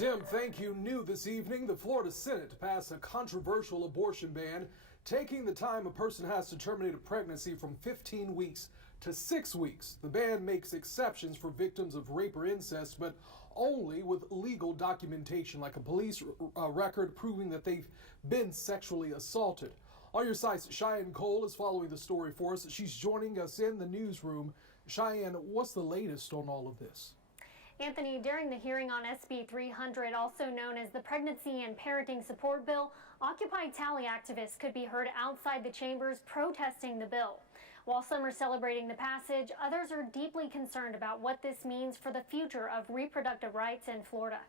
Tim, thank you. New this evening, the Florida Senate passed a controversial abortion ban, taking the time a person has to terminate a pregnancy from 15 weeks to 6 weeks. The ban makes exceptions for victims of rape or incest, but only with legal documentation, like a police record proving that they've been sexually assaulted. On your sites, Cheyenne Cole is following the story for us. She's joining us in the newsroom. Cheyenne, what's the latest on all of this? Anthony, during the hearing on SB 300, also known as the Pregnancy and Parenting Support Bill, Occupy Tally activists could be heard outside the chambers protesting the bill. While some are celebrating the passage, others are deeply concerned about what this means for the future of reproductive rights in Florida.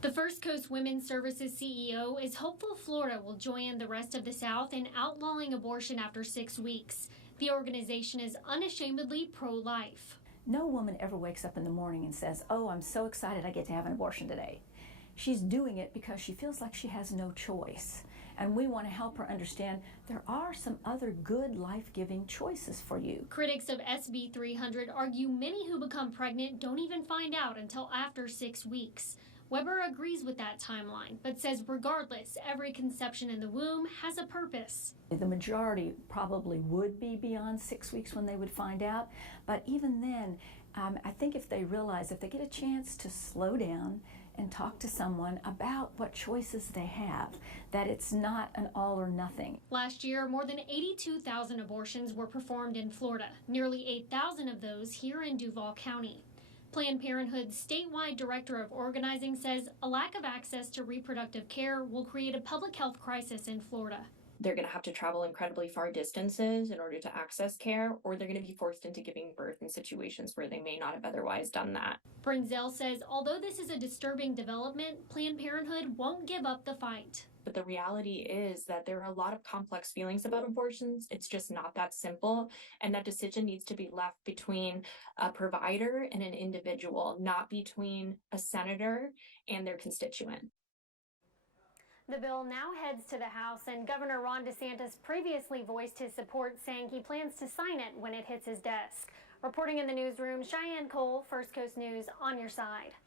The First Coast Women's Services CEO is hopeful Florida will join the rest of the South in outlawing abortion after 6 weeks. The organization is unashamedly pro-life. No woman ever wakes up in the morning and says, "Oh, I'm so excited I get to have an abortion today." She's doing it because she feels like she has no choice. And we want to help her understand there are some other good life-giving choices for you. Critics of SB 300 argue many who become pregnant don't even find out until after 6 weeks. Weber agrees with that timeline, but says regardless, every conception in the womb has a purpose. The majority probably would be beyond 6 weeks when they would find out, but even then, I think if they realize, if they get a chance to slow down and talk to someone about what choices they have, that it's not an all or nothing. Last year, more than 82,000 abortions were performed in Florida, nearly 8,000 of those here in Duval County. Planned Parenthood's statewide director of organizing says a lack of access to reproductive care will create a public health crisis in Florida. They're going to have to travel incredibly far distances in order to access care, or they're going to be forced into giving birth in situations where they may not have otherwise done that. Brinzel says although this is a disturbing development, Planned Parenthood won't give up the fight. But the reality is that there are a lot of complex feelings about abortions. It's just not that simple. And that decision needs to be left between a provider and an individual, not between a senator and their constituent. The bill now heads to the House, and Governor Ron DeSantis previously voiced his support, saying he plans to sign it when it hits his desk. Reporting in the newsroom, Cheyenne Cole, First Coast News, on your side.